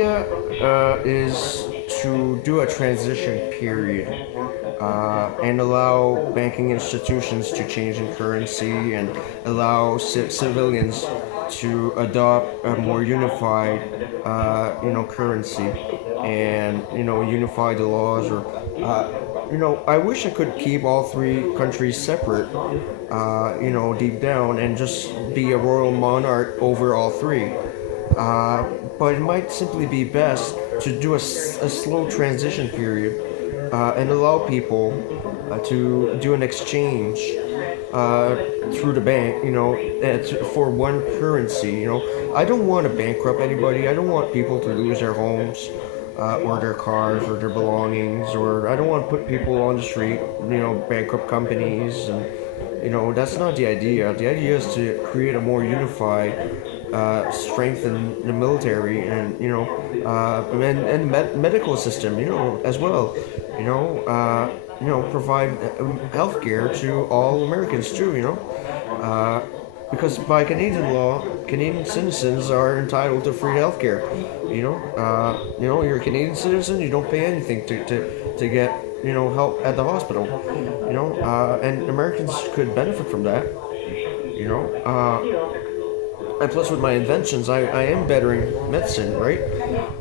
idea is to do a transition period and allow banking institutions to change in currency and allow civilians to adopt a more unified, currency and unify the laws or I wish I could keep all three countries separate, deep down and just be a royal monarch over all three. Uh, but it might simply be best to do a slow transition period and allow people to do an exchange uh, through the bank, for one currency. I don't want to bankrupt anybody. I don't want people to lose their homes or their cars or their belongings, or I don't want to put people on the street, bankrupt companies, and that's not the idea. The idea is to create a more unified, strengthen the military and medical system, as well, provide healthcare to all Americans too, uh, because by Canadian law, Canadian citizens are entitled to free healthcare. You're a Canadian citizen, you don't pay anything to get help at the hospital. And Americans could benefit from that. You know, and plus with my inventions, I am bettering medicine, right?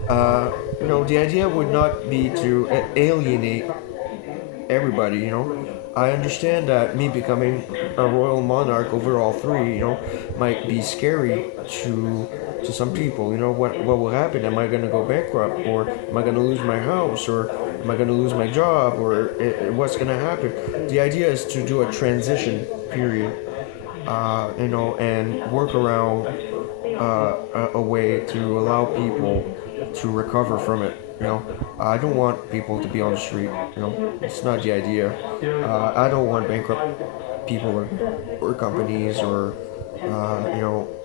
The idea would not be to alienate everybody. I understand that me becoming a royal monarch over all three, might be scary to some people. What will happen? Am I going to go bankrupt, or am I going to lose my house, or am I going to lose my job, or what's going to happen? The idea is to do a transition period, and work around a way to allow people to recover from it. I don't want people to be on the street. It's not the idea. I don't want bankrupt people or companies or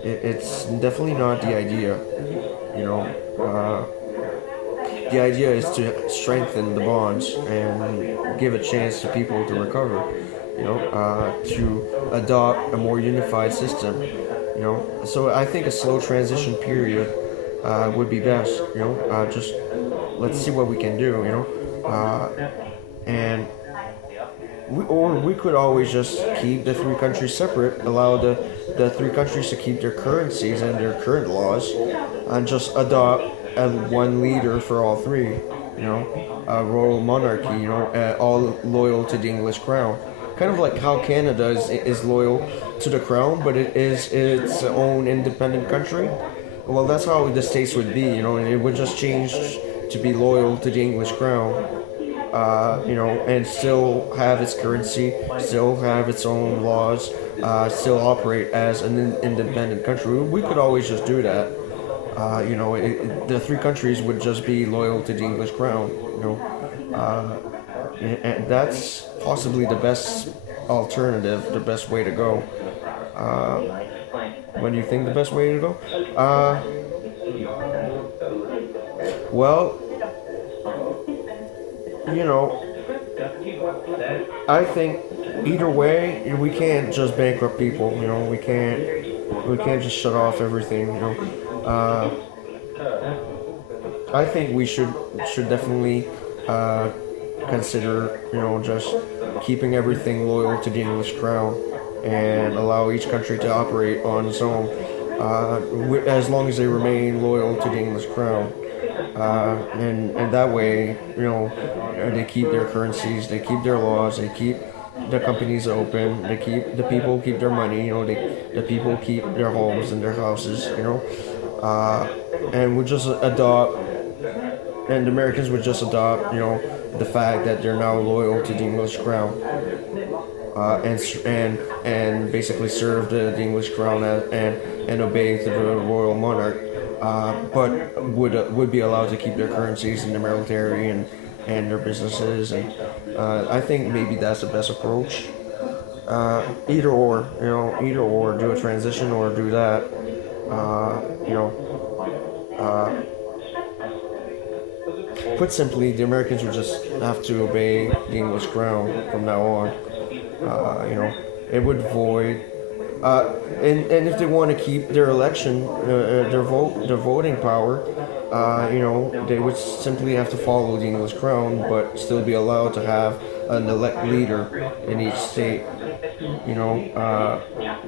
it's definitely not the idea. The idea is to strengthen the bonds and give a chance to people to recover. To adopt a more unified system. So I think a slow transition period would be best. Just let's see what we can do. And we could always just keep the three countries separate, allow the three countries to keep their currencies and their current laws, and just adopt one leader for all three. A royal monarchy. All loyal to the English crown. Kind of like how Canada is loyal to the crown, but it is its own independent country. Well, that's how the states would be, and it would just change to be loyal to the English crown, and still have its currency, still have its own laws, still operate as an independent country. We could always just do that. The three countries would just be loyal to the English crown, and that's possibly the best alternative, the best way to go. When do you think the best way to go? Well, I think either way, we can't just bankrupt people. We can't just shut off everything. I think we should definitely consider, just keeping everything loyal to the English crown and allow each country to operate on its own, as long as they remain loyal to the English crown. And that way, they keep their currencies, they keep their laws, they keep the companies open, they keep the people keep their money, the people keep their homes and their houses, and we just adopt, and the Americans would just adopt, the fact that they're now loyal to the English crown, and basically serve the English crown and obey the royal monarch, but would be allowed to keep their currencies and their military and their businesses, and I think maybe that's the best approach. Either or, do a transition or do that. You know, uh, Put simply, the Americans would just have to obey the English crown from now on. It would void And if they want to keep their election, their voting power, they would simply have to follow the English crown, but still be allowed to have an elect leader in each state.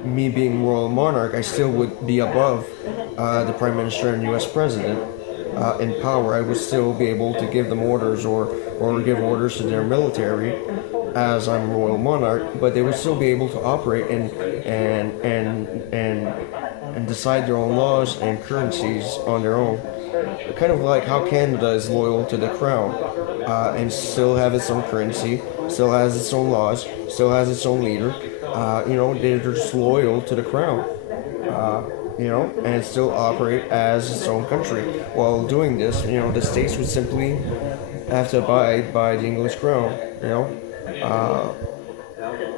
Me being royal monarch, I still would be above the prime minister and U.S. president in power. I would still be able to give them orders or give orders to their military as I'm royal monarch, but they would still be able to operate and decide their own laws and currencies on their own. Kind of like how Canada is loyal to the crown and still have its own currency, still has its own laws, still has its own leader. They're just loyal to the crown. And still operate as its own country. While doing this, the states would simply have to abide by the English crown.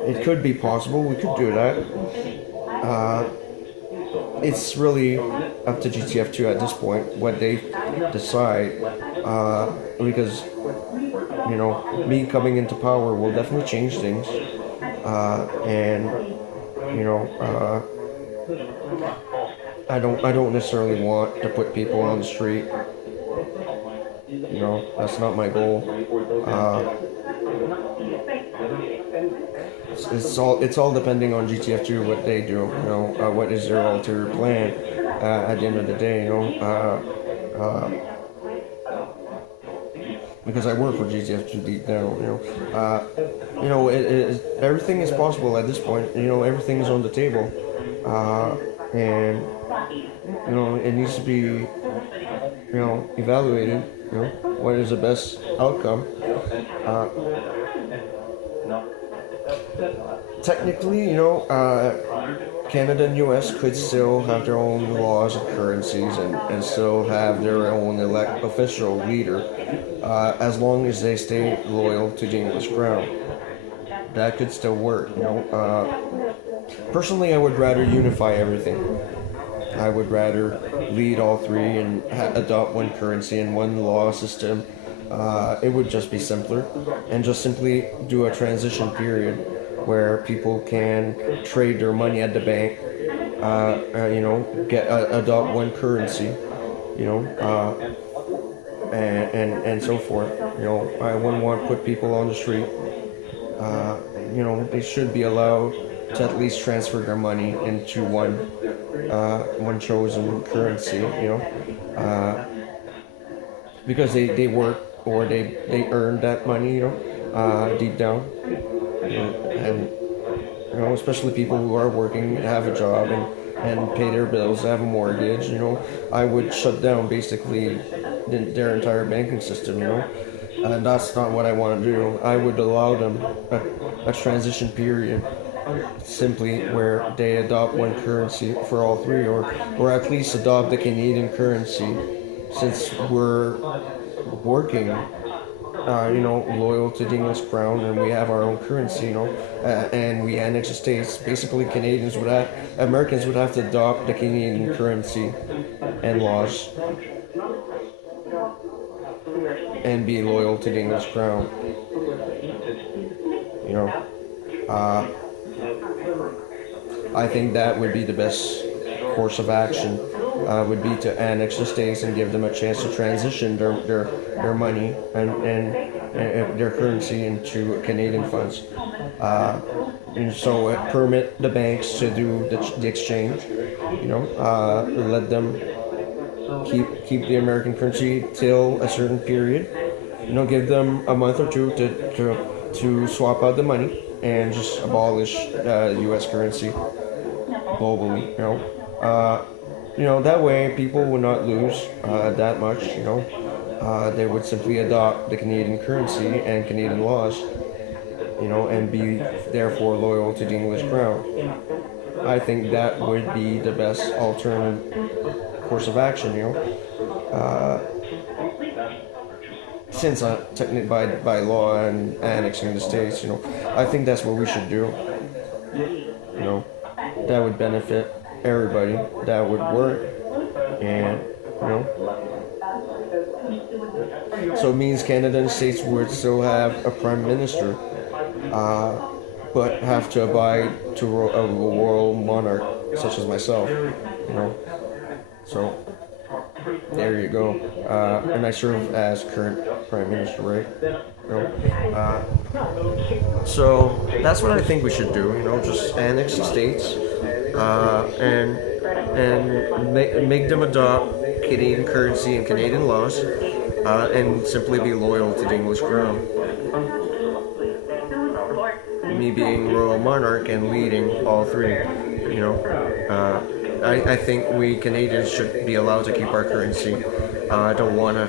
It could be possible. We could do that. It's really up to GTF2 at this point what they decide. Because me coming into power will definitely change things. I don't necessarily want to put people on the street. That's not my goal. It's all depending on GTF2 what they do. What is their ulterior plan at the end of the day. Because I work for GTF2 deep down. Everything is possible at this point. Everything is on the table, and it needs to be evaluated. What is the best outcome. Technically, Canada and U.S. could still have their own laws and currencies and still have their own official leader, as long as they stay loyal to the English crown. That could still work. Personally, I would rather unify everything. I would rather lead all three and adopt one currency and one law system. It would just be simpler, and just simply do a transition period where people can trade their money at the bank, adopt one currency, and so forth. I wouldn't want to put people on the street. They should be allowed to at least transfer their money into one chosen currency, because they work or they earn that money, deep down, and especially people who are working, have a job and pay their bills, have a mortgage, I would shut down basically their entire banking system, and that's not what I want to do. I would allow them a transition period, simply where they adopt one currency for all three, or at least adopt the Canadian currency, since we're working, loyal to the English crown, and we have our own currency, and we annex the states. Basically, Americans would have to adopt the Canadian currency and laws, and be loyal to the English crown. I think that would be the best course of action. Would be to annex the states and give them a chance to transition their money and their currency into Canadian funds. And so permit the banks to do the exchange. Let them keep the American currency till a certain period. Give them a month or two to swap out the money and just abolish U.S. currency globally. That way people would not lose that much. They would simply adopt the Canadian currency and Canadian laws, and be therefore loyal to the English crown. I think that would be the best alternative course of action. Since technically by law and annexing the states, I think that's what we should do. That would benefit everybody. That would work, and so it means Canada and the States would still have a prime minister, but have to abide to a royal monarch such as myself. You know, so there you go. And I serve as current prime minister, right? You know, so that's what I think we should do. You know, just annex the states, and make them adopt Canadian currency and Canadian laws, and simply be loyal to the English crown. Me being royal monarch and leading all three, you know, I think we Canadians should be allowed to keep our currency. I don't wanna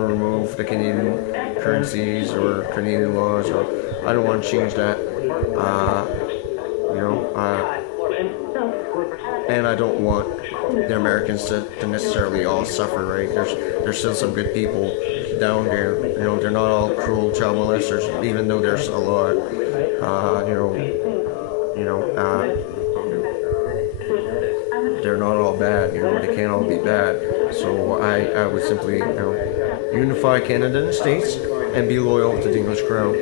remove the Canadian currencies or Canadian laws, or I don't want to change that. You know, and I don't want the Americans to necessarily all suffer. Right? There's still some good people down there. You know, they're not all cruel child molesters, even though there's a lot. They're not all bad. You know, they can't all be bad. So I would simply, you know, unify Canada and the States and be loyal to the English crown.